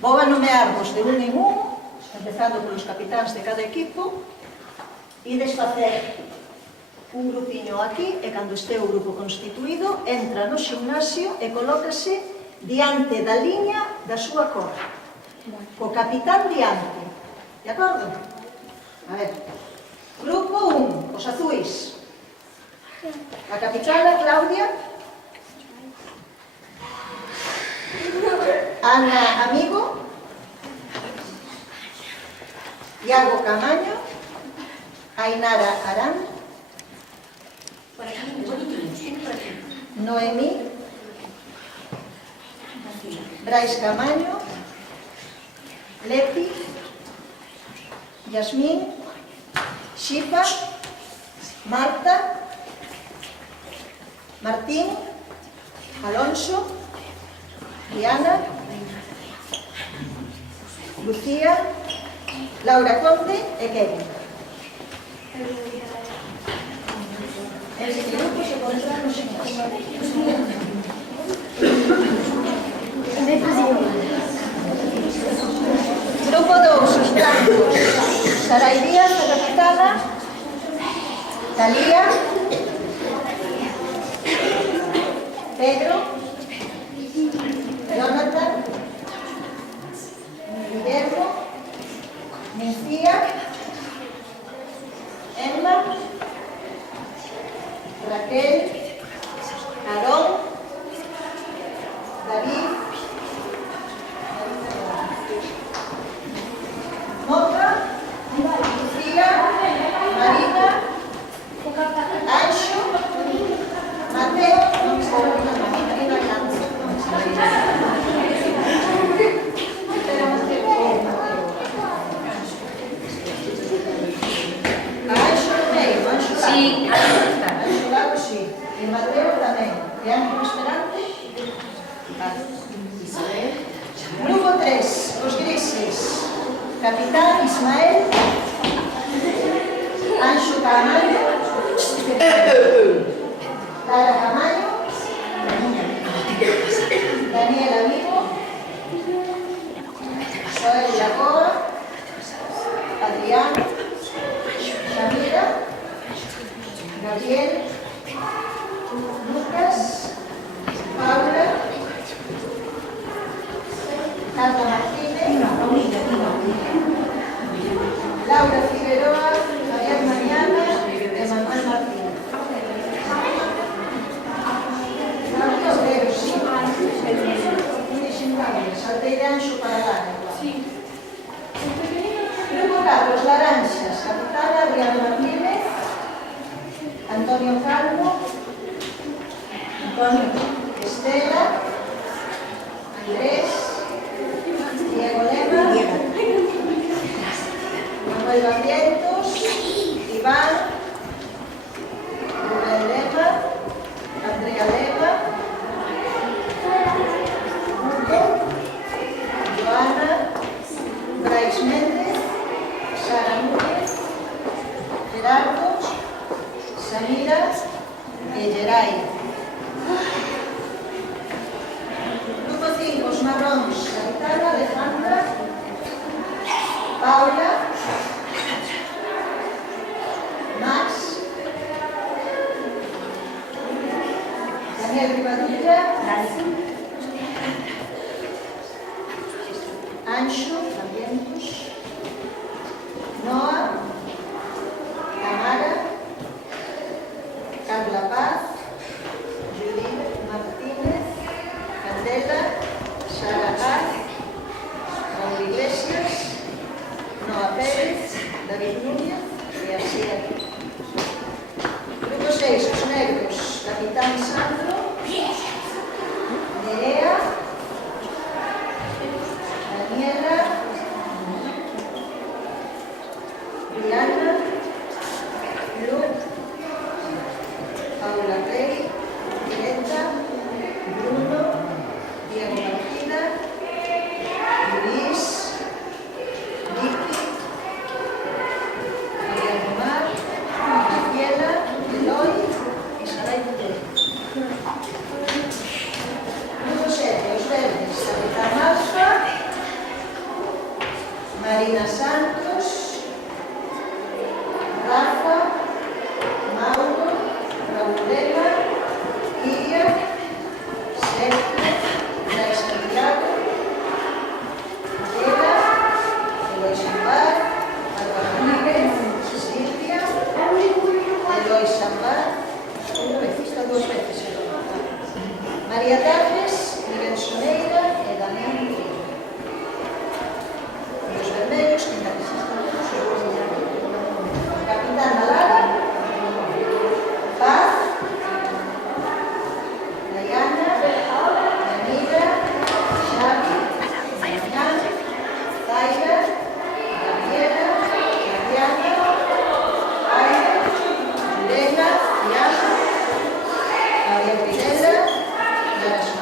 Vou a nomearvos de un en un, empezando polos capitáns de cada equipo, e desfacer un grupiño aquí, e cando este o grupo constituído, entra no ximnasio e colócase diante da liña da súa cor. Co capitán diante. De acordo? A ver. Grupo 1, os azuis. A capitana Claudia. Ana Amigo. Iago Camaño. Ainara Arán. Noemí. Brais Camaño. Leti. Yasmín. Xipa. Marta. Martín. Alonso. Diana. Lucía. Laura Conde e Kevin. Este grupo se pondrá no ximnasio. Grupo 2, os blancos. Sarai Díaz, a capitana. Talía. Pedro. Jonathan. Guillermo. Mencía. Emma. Raquel. Aarón. David. Moca. Lucía. Marina. Anxo. Mateo. Sí, Anxo Lago, sí. E Mateo tamén. E Ángel Esperante? Vale. Grupo 3, os grises. Capitán Ismael. Anxo Camaño. Lara Camaño. Daniel Amigo. Joel Lagoa. Adrián. Samira. Gabriel. Lucas. Paula. Carla Martínez. Laura Figueroa. Javier Mariana. Emanuel Martínez. Claudia Obrero, sí. Saltei de Anxo para Lara. Grupo 4, os laranxas. Capitana Adrián Martínez. Antonio Calvo. Antonio Estela. Andrés. Diego Lema. Manuel Barrientos. Iván. Rubén Lema. Andrea Lema. Hugo. Joana. Brais Méndez. Sara Núñez. Gerardo. Samira e Geray. Grupo 5, os marróns. Capitana Alejandra. Paula. Max. Daniel Rivadilla. Anxo, Barrientos. Noa. Tamara. Carla Paz. Judith Martínez. Candela. Sara Paz. Raúl Iglesias. Noa Pérez. David Núñez e así aquí. Grupo 6, os negros. Capitán Sandro. Nerea. Daniela. Diana. Lu. Paula Rey. Dileta. Bruno. Diego Martina. Luis. Vicky. María Romar. Graciela. Eloy. Y Saray Butero. Grupo 7, os verdes. Capitán Alfa. María Tardes, Miguel Soneira e Damián Trío. E os vermellos, que ainda resisten todos, Capitán Lara, Paz, Dayana, Yanira, Xavi, Mañán, Zaira, Gabriela, Adriana, Aire, Lorena, Diana, María Pirela, Lara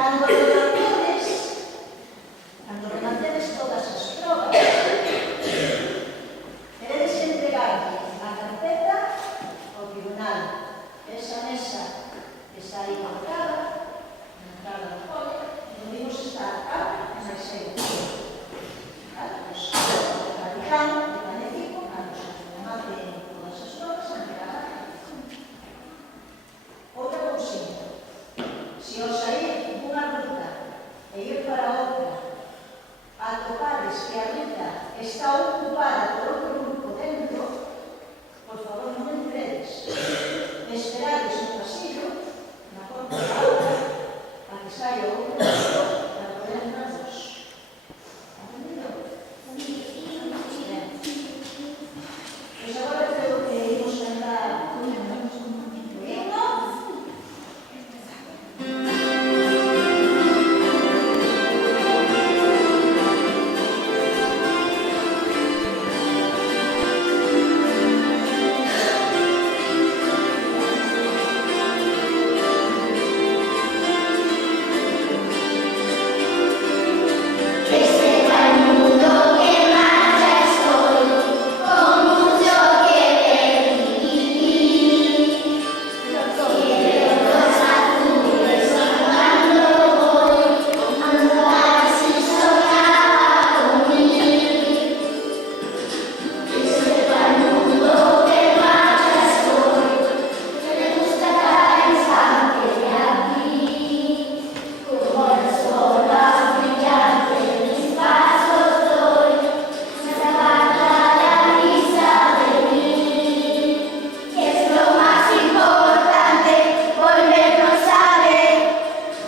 Cando rematedes todas as probas, teredes que entregarle a carpeta ao tribunal. Esa mesa que está aí colocada, na entrada do cole, non vimos estar acá, máis eu. Pues, o capitán de cada equipo, cando se remate todas as probas, entregará. Outra cousinha, se ao sair dunha ruta e ir para outra, atopades que a ruta está ocupada por outro grupo dentro, por favor non entredes. Esperades no pasillo, na porta da aula, a que saia outro grupo para poder entrar vos. Entendido? Pois agora creo que imos cantar o himno.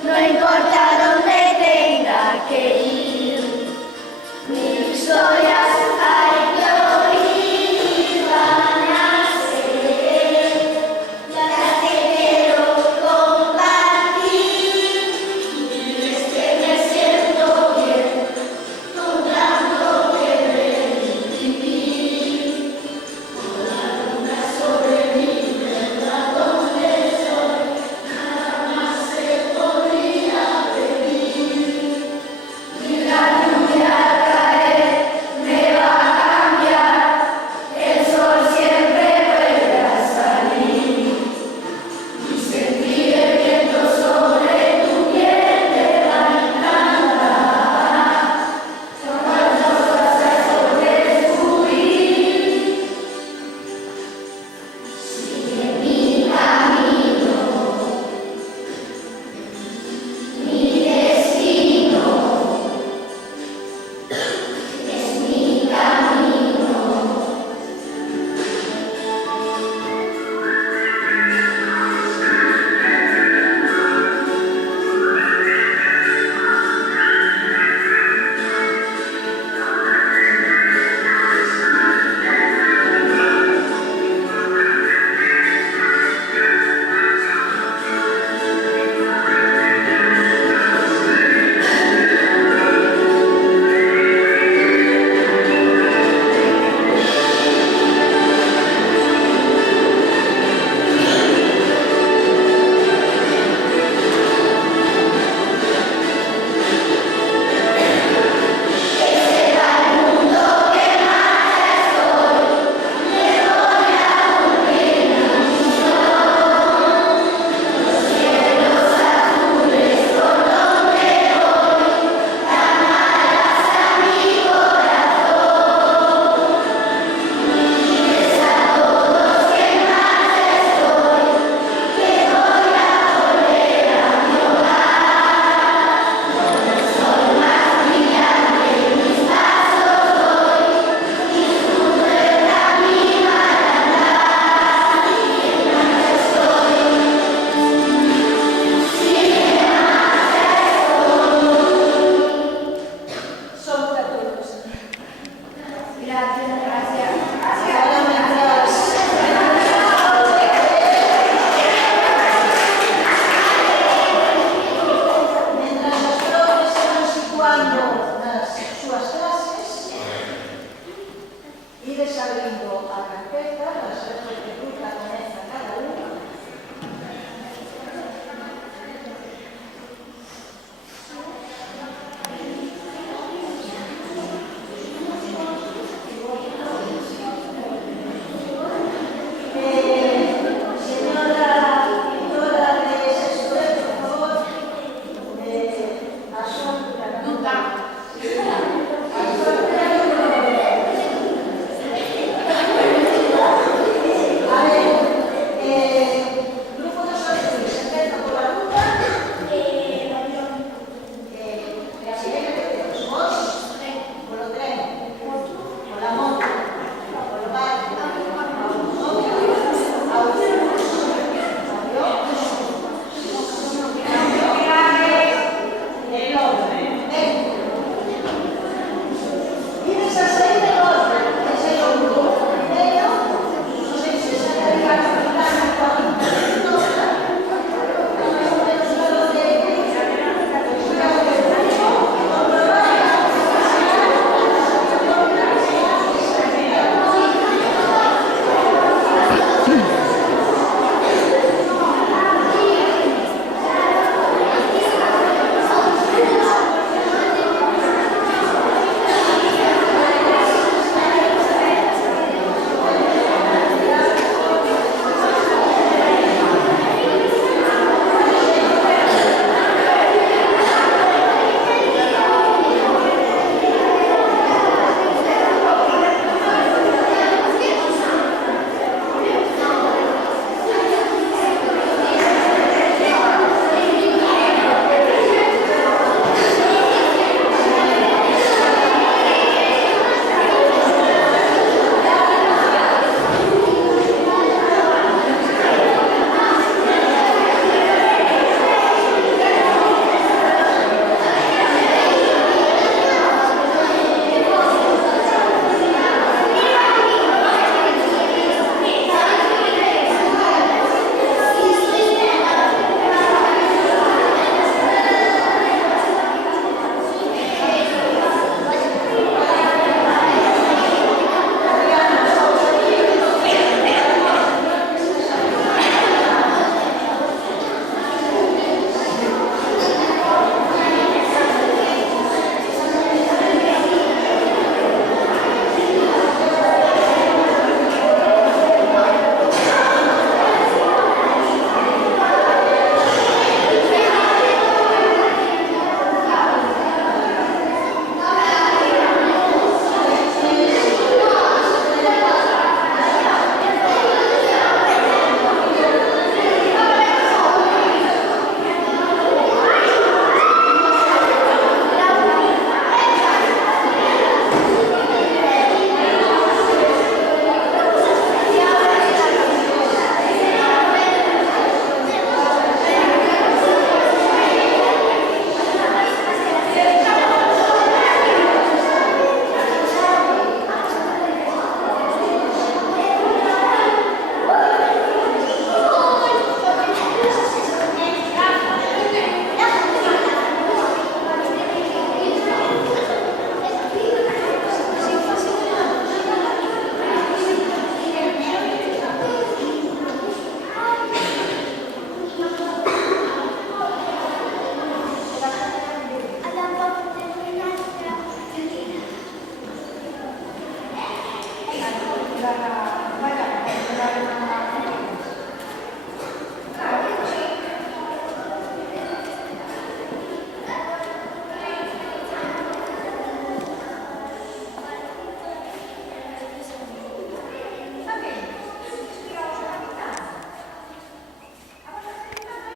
No importa dónde tenga que ir.